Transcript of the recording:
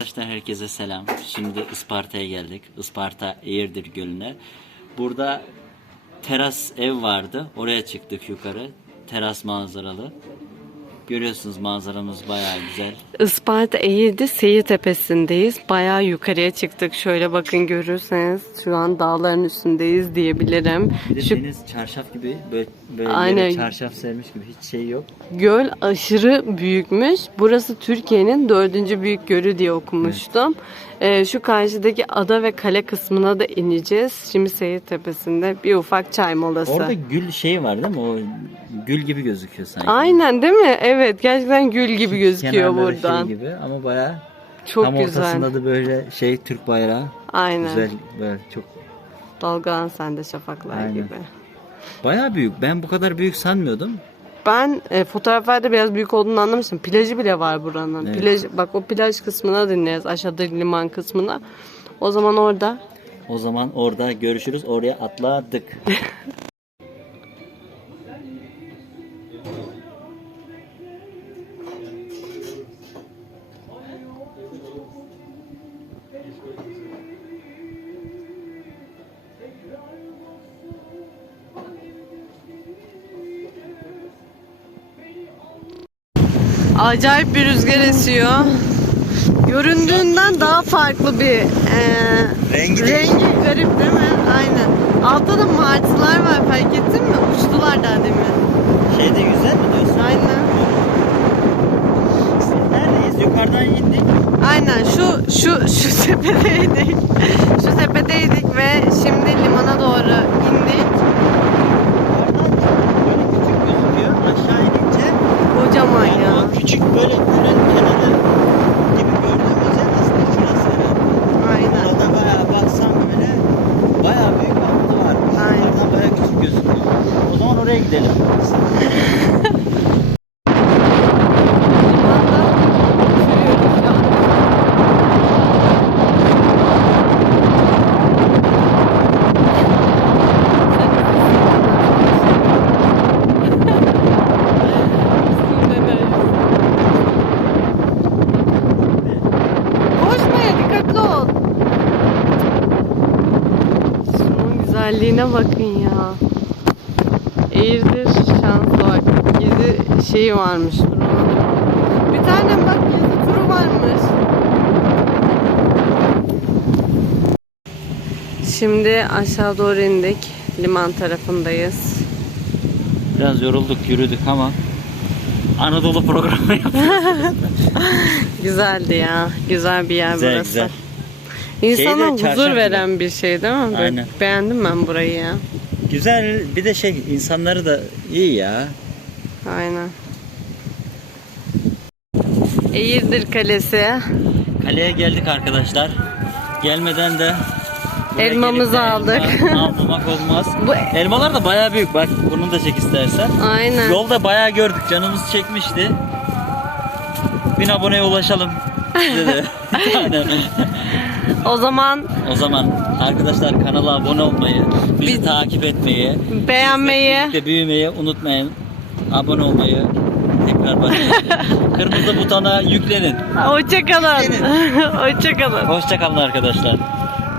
Arkadaşlar herkese selam. Şimdi Isparta'ya geldik. Isparta Eğirdir Gölü'ne. Burada teras ev vardı. Oraya çıktık yukarı. Teras manzaralı. Görüyorsunuz manzaramız bayağı güzel. Isparta Eğirdi Seyir Tepesi'ndeyiz. Bayağı yukarıya çıktık. Şöyle bakın görürseniz şu an dağların üstündeyiz diyebilirim. Bir de Şu deniz çarşaf gibi böyle, böyle Aynen. çarşaf sermiş gibi hiç şey yok. göl aşırı büyükmüş. Burası Türkiye'nin dördüncü büyük gölü diye okumuştum. Ee, şu karşıdaki ada ve kale kısmına da ineceğiz. Şimdi Seyir Tepesi'nde bir ufak çay molası. Orada gül şey var değil mi? O gül gibi gözüküyor sanki. Aynen değil mi? Evet gerçekten gül gibi gözüküyor Kenarları buradan. Şey gibi ama bayağı Çok tam güzel. ortasında da böyle şey Türk bayrağı. Aynen. Güzel böyle çok Dalgalan sende şafaklar Aynen. gibi. bayağı büyük. Ben bu kadar büyük sanmıyordum. Ben e, fotoğraflarda biraz büyük olduğunu anlamıştım. Plajı bile var buranın. Evet. Plaj, bak o plaj kısmına dinleriz. Aşağıda liman kısmına. O zaman orada O zaman orada görüşürüz. Oraya atladık. acayip bir rüzgar esiyor. Göründüğünden daha farklı bir e, Rengi rengi garip değil mi? Aynen. Altta da martılar var fark ettin mi? Uçtular daha demin. Şey de güzel mi diyorsun? Aynen. Neredeyiz? Yukarıdan indik. Aynen şu şu şu tepedeydik. Şu tepedeydik ve şimdi limana doğru indik. Yukarıdan böyle küçük gözüküyor. Aşağı inince Kocaman yani ya. o küçük böyle gülün kenarı gibi gördüğümüz yer aslında şurası. Aynen. Orada bayağı baksam böyle bayağı büyük havuzu var. Aynen. Yukarıdan bayağı küçük gözüküyor. O zaman oraya gidelim. güzelliğine bakın ya. Eğirdir şanslı bak. Gezi şeyi varmış. Dur ona da- Bir tane bak gezi turu varmış. Şimdi aşağı doğru indik. Liman tarafındayız. Biraz yorulduk, yürüdük ama Anadolu programı yaptık. Güzeldi ya. Güzel bir yer Güzel, burası. güzel. İnsana Şeyde, huzur veren bir şey değil mi? Böyle Aynen. Beğendim ben burayı ya. Güzel bir de şey insanları da iyi ya. Aynen. Eğirdir Kalesi. Kaleye geldik arkadaşlar. Gelmeden de buraya Elmamızı gelip de aldık. elma almamak olmaz. Bu- Elmalar da bayağı büyük. Bak bunu da çek istersen. Aynen. Yolda bayağı gördük. Canımız çekmişti. Bin aboneye ulaşalım. Dedi. Aynen. O zaman o zaman arkadaşlar kanala abone olmayı, bizi Biz- takip etmeyi, beğenmeyi, birlikte büyümeyi unutmayın. Abone olmayı tekrar başlayalım. Kırmızı butona yüklenin. hoşçakalın. hoşçakalın. Hoşçakalın arkadaşlar.